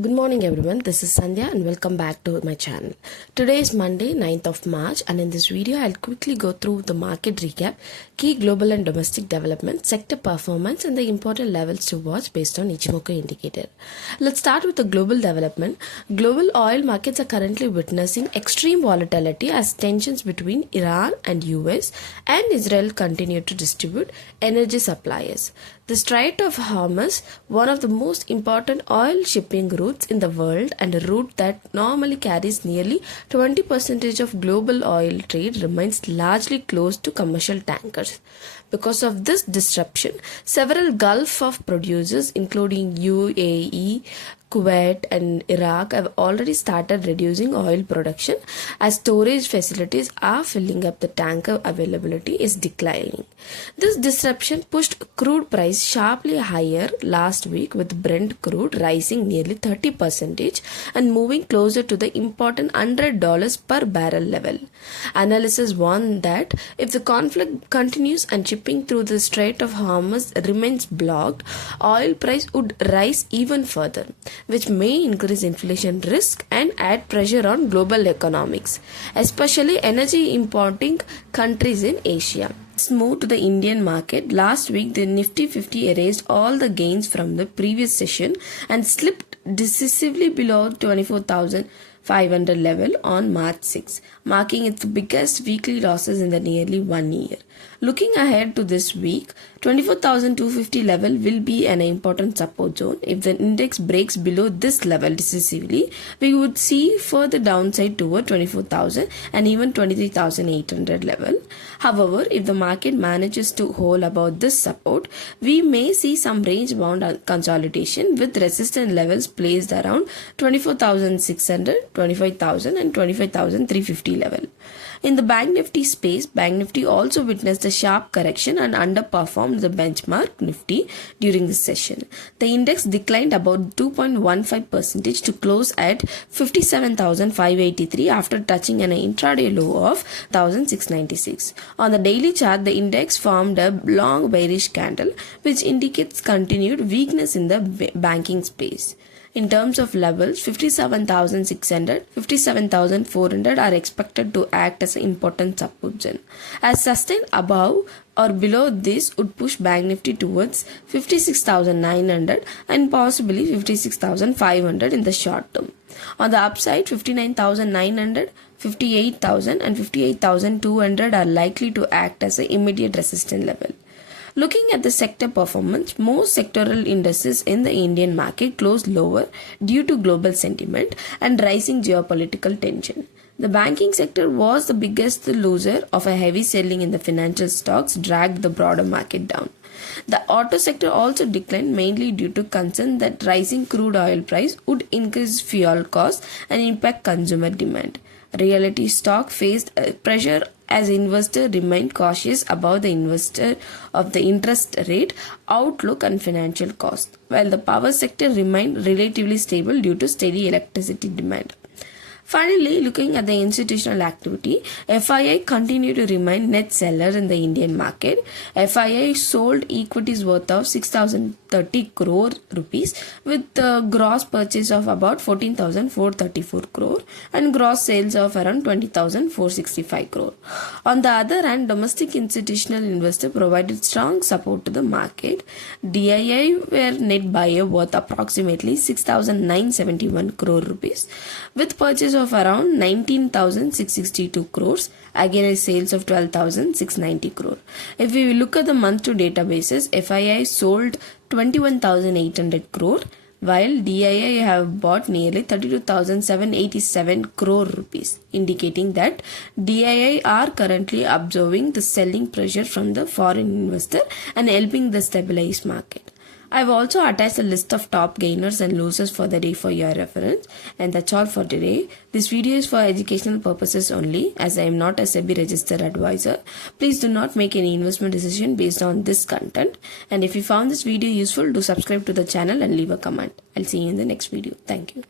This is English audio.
Good morning everyone, this is Sandhya and welcome back to my channel. Today is Monday 9th of March and in this video I'll quickly go through the market recap, key global and domestic developments, sector performance and the important levels to watch based on Ichimoku indicator. Let's start with the global development. Global oil markets are currently witnessing extreme volatility as tensions between Iran and US and Israel continue to distribute energy supplies. The Strait of Hormuz, one of the most important oil shipping routes in the world and a route that normally carries nearly 20% of global oil trade, remains largely closed to commercial tankers. Because of this disruption, several Gulf of producers including UAE, Kuwait and Iraq have already started reducing oil production as storage facilities are filling up. The tanker availability is declining. This disruption pushed crude price sharply higher last week, with Brent crude rising nearly 30% and moving closer to the important $100 per barrel level. Analysts warn that if the conflict continues and shipping through the Strait of Hormuz remains blocked, oil price would rise even further, which may increase inflation risk and add pressure on global economics, especially energy importing countries in Asia. Let's move to the Indian market. Last week, the Nifty 50 erased all the gains from the previous session and slipped decisively below 24,500 level on March 6, marking its biggest weekly losses in the nearly 1 year. Looking ahead to this week, 24,250 level will be an important support zone. If the index breaks below this level decisively, we would see further downside toward 24,000 and even 23,800 level. However, if the market manages to hold above this support, we may see some range-bound consolidation with resistance levels placed around 24,600, 25,000 and 25,350 level. In the Bank Nifty space, Bank Nifty also witnessed a sharp correction and underperformed the benchmark Nifty during this session. The index declined about 2.15% to close at 57,583 after touching an intraday low of 1,696. On the daily chart, the index formed a long bearish candle, which indicates continued weakness in the banking space. In terms of levels, 57,600, 57,400 are expected to act as an important support zone. As sustained above or below this would push Bank Nifty towards 56,900 and possibly 56,500 in the short term. On the upside, 59,900, 58,000 and 58,200 are likely to act as an immediate resistance level. Looking at the sector performance, most sectoral indices in the Indian market closed lower due to global sentiment and rising geopolitical tension. The banking sector was the biggest loser of a heavy selling in the financial stocks dragged the broader market down. The auto sector also declined mainly due to concern that rising crude oil price would increase fuel costs and impact consumer demand. Realty stock faced pressure as investors remained cautious about the interest rate outlook and financial cost, while the power sector remained relatively stable due to steady electricity demand. Finally, looking at the institutional activity, FII continued to remain net seller in the Indian market. FII sold equities worth of 6,030 crore rupees with a gross purchase of about 14,434 crore and gross sales of around 20,465 crore. On the other hand, domestic institutional investors provided strong support to the market. DII were net buyer worth approximately 6,971 crore rupees with purchase of around 19,662 crores against sales of 12,690 crore. If we look at the month-to databases, FII sold 21,800 crore while DII have bought nearly 32,787 crore rupees, indicating that DII are currently absorbing the selling pressure from the foreign investor and helping the stabilized market. I've also attached a list of top gainers and losers for the day for your reference. And that's all for today. This video is for educational purposes only, as I am not a SEBI registered advisor. Please do not make any investment decision based on this content. And if you found this video useful, do subscribe to the channel and leave a comment. I'll see you in the next video. Thank you.